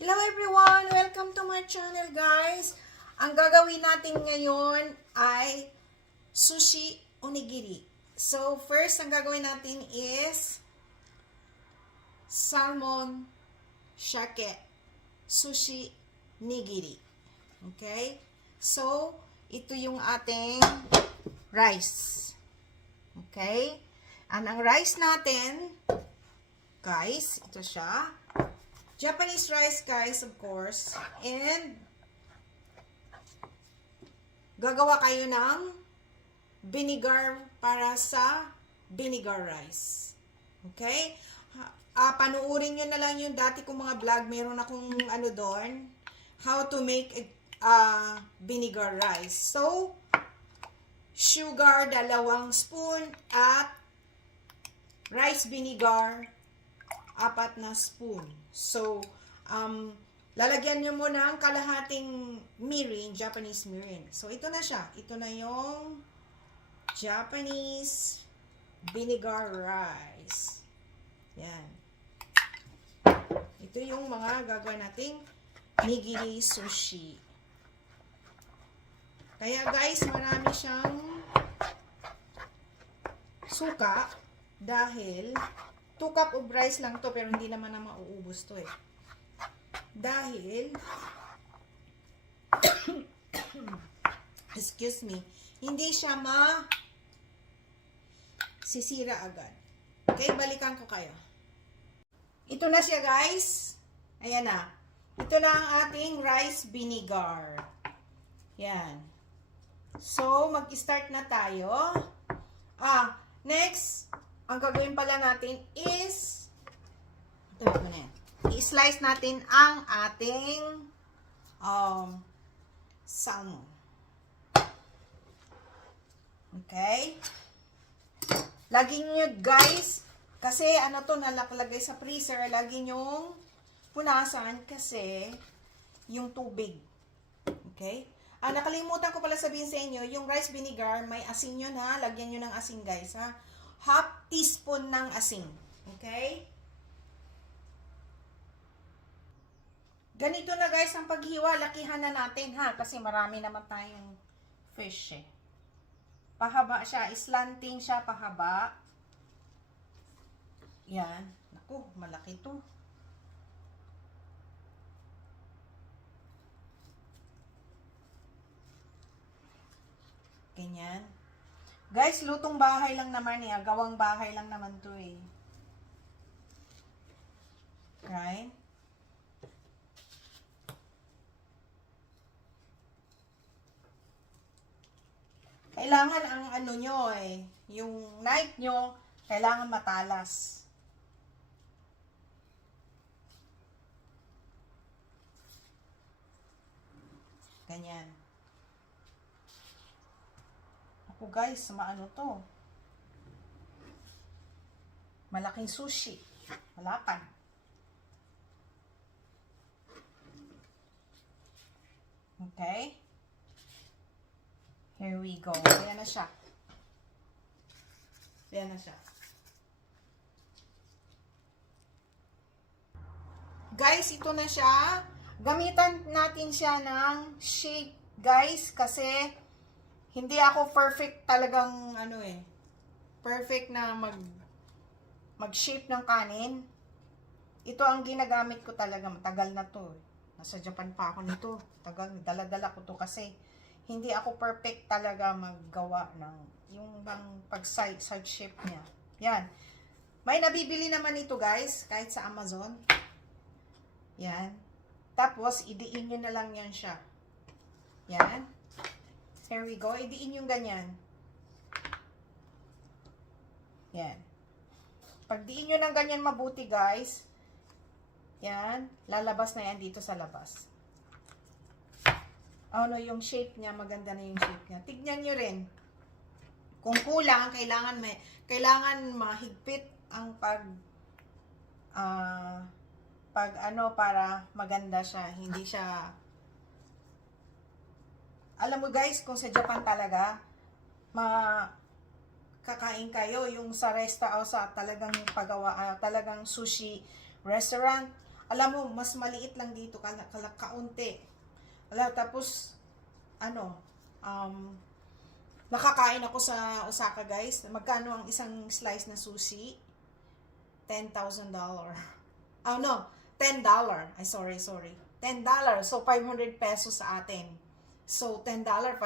Hello everyone! Welcome to my channel guys! Ang gagawin natin ngayon ay sushi onigiri. So first, ang gagawin natin is salmon shake sushi nigiri. Okay? So, ito yung ating rice. Okay? Ang rice natin, guys, ito siya. Japanese rice, guys, of course. And, gagawa kayo ng vinegar para sa vinegar rice. Okay? Panuorin nyo na lang yung dati kong mga vlog. Meron akong ano doon. How to make vinegar rice. So, sugar, 2 spoon at rice vinegar, 4 na spoon. So, lalagyan nyo muna ng kalahating mirin, Japanese mirin. So, ito na siya. Ito na yung Japanese vinegar rice. Yan. Ito yung mga gagawin nating nigiri sushi. Kaya guys, marami siyang suka dahil 2 cup of rice lang to, pero hindi naman na mauubos to eh. Dahil, excuse me, hindi siya sisira agad. Okay, balikan ko kayo. Ito na siya guys. Ayan na. Ito na ang ating rice vinegar. Yan. So, mag-start na tayo. Next, ang gagawin pala natin is, ito na yan. I-slice natin ang ating salmon. Okay? Lagi nyo guys, kasi ano to, nalakalagay sa freezer, lagi nyong punasan kasi yung tubig. Okay? Nakalimutan ko pala sabihin sa inyo, yung rice vinegar, may asin yun ha. Lagyan nyo ng asin guys ha. Half teaspoon ng asin. Okay? Ganito na guys ang paghiwa. Lakihan na natin ha. Kasi marami naman tayong fish eh. Pahaba siya. Slanting siya pahaba. Yan. Naku, malaki to. Ganyan. Guys, lutong bahay lang naman eh. Gawang bahay lang naman to eh. Right? Kailangan ang ano nyo eh. Yung knife nyo, kailangan matalas. Ganyan. Guys, maano to? Malaking sushi. Malapan. Okay? Here we go. Ayan na siya. Ayan na siya. Guys, ito na siya. Gamitan natin siya ng shape, guys, kasi hindi ako perfect talagang ano eh. Perfect na mag-shape ng kanin. Ito ang ginagamit ko talaga. Matagal na to. Nasa Japan pa ako nito. Tagal, dala-dala ko to kasi hindi ako perfect talaga maggawa ng yung bang pag-side shape niya. Yan. May nabibili naman ito guys, kahit sa Amazon. Yan. Tapos, idiin nyo na lang yan siya. Yan. Here we go. Idiin yung ganyan. Yan. Pag diin nyo ng ganyan mabuti, guys. Yan. Lalabas na yan dito sa labas. Ano yung shape niya. Maganda na yung shape niya. Tignan nyo rin. Kung kulang, kailangan mahigpit ang para maganda siya. Hindi siya. Alam mo guys, kung sa Japan talaga, kakain kayo yung sa resta o sa talagang paggawa, talagang sushi restaurant, Alam mo, mas maliit lang dito, kaunti. Tapos, nakakain ako sa Osaka, guys. Magkano ang isang slice na sushi? $10,000. Oh, no. $10. Ay, sorry. $10. So, 500 pesos sa atin. So, $10, 500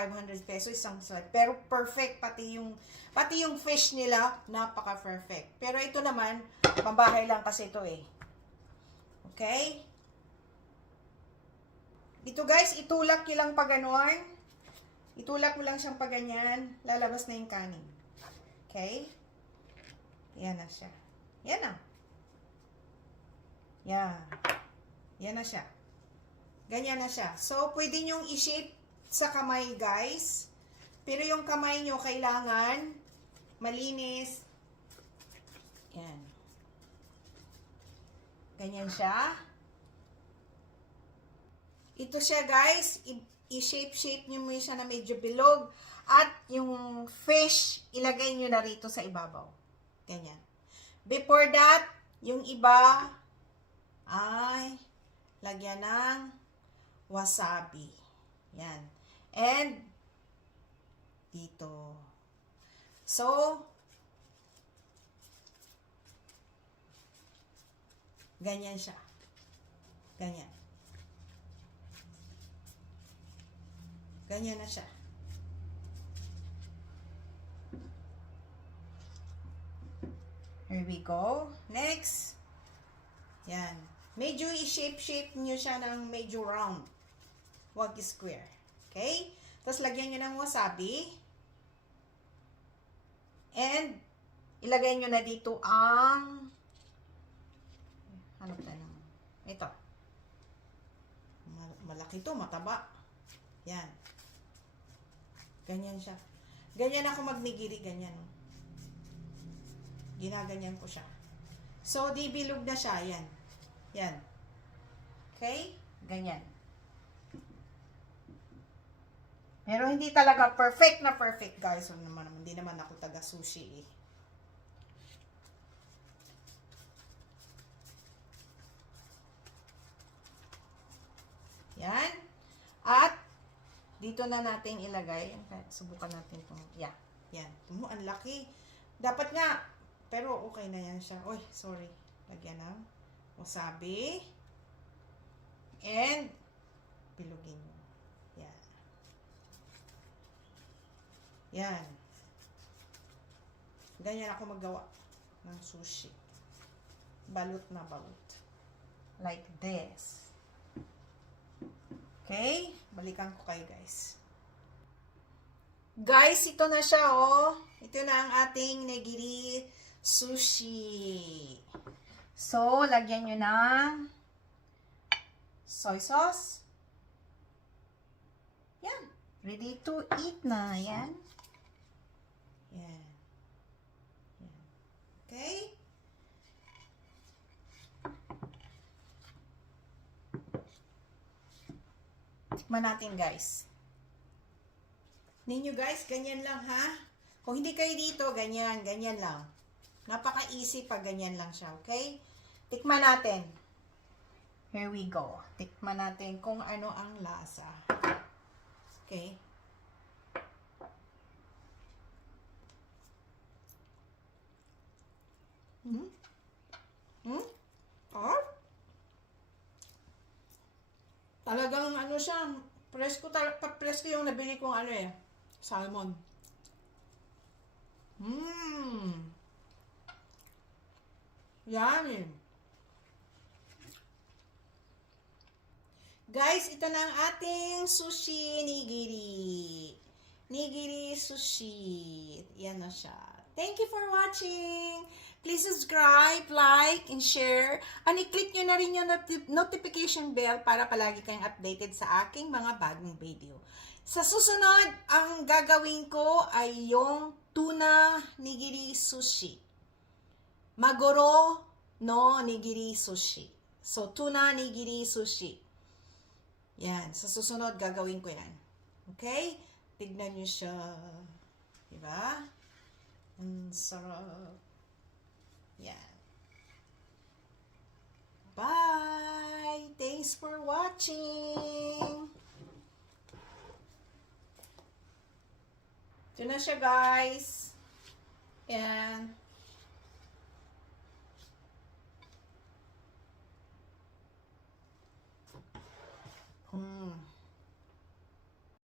pesos isang slice. Pero perfect, pati yung fish nila, napaka-perfect. Pero ito naman, pambahay lang kasi ito eh. Okay? Ito guys, itulak nyo lang pa ganon. Itulak mo lang siyang pa ganyan. Lalabas na yung kanin. Okay? Yan na siya. Yan na. Yan. Yan na siya. Ganyan na siya. So, pwede nyong i-shape sa kamay, guys. Pero yung kamay nyo, kailangan malinis. Yan. Ganyan siya. Ito siya, guys. I-shape nyo mo siya na medyo bilog. At yung fish, ilagay nyo na rito sa ibabaw. Ganyan. Before that, yung iba ay lagyan ng wasabi. Yan. And dito. So, ganyan siya. Ganyan. Ganyan na siya. Here we go. Next. Yan. Medyo i-shape nyo siya ng medyo round. Huwag square. Okay? Tapos lagyan nyo ng wasabi. And, ilagay nyo na dito ang hanap na naman. Ito. Malaki to, mataba. Yan. Ganyan siya. Ganyan ako magnigiri, ganyan. Ginaganyan ko siya. So, di bilog na siya. Yan. Yan. Okay? Ganyan. Pero hindi talaga perfect na perfect, guys. So, hindi naman ako taga sushi eh. Yan. At, dito na natin ilagay. Subukan natin itong, yeah. Yan. Ang laki. Dapat nga, pero okay na yan siya. Oy, sorry. Lagyan ng wasabi. And, bilugin mo. Yan. Yan. Ganyan ako maggawa ng sushi. Balot na balot. Like this. Okay? Balikan ko kayo, guys. Guys, ito na siya, oh. Ito na ang ating nigiri sushi. So, lagyan nyo ng soy sauce. Yan. Ready to eat na. Yan. Yan. Yan. Okay? Tikman natin, guys. Ninyo, guys, ganyan lang, ha? Kung hindi kayo dito, ganyan lang. Napaka-easy pag ganyan lang siya, okay? Tikman natin. Here we go. Tikman natin kung ano ang lasa. Okay? Talagang ano siya, presko yung nabili kong ano eh, salmon. Yummy. Guys, ito na ang ating sushi nigiri. Nigiri sushi. Yan na siya. Thank you for watching. Please subscribe, like, and share. And i-click nyo na rin yung notification bell para palagi kayong updated sa aking mga bagong video. Sa susunod, ang gagawin ko ay yung tuna nigiri sushi. Maguro no nigiri sushi. So, tuna nigiri sushi. Yan. Sa susunod, gagawin ko yan. Okay? Tignan nyo siya. Diba? Ang sarap. Yan. Bye! Thanks for watching. Ito na siya, guys. And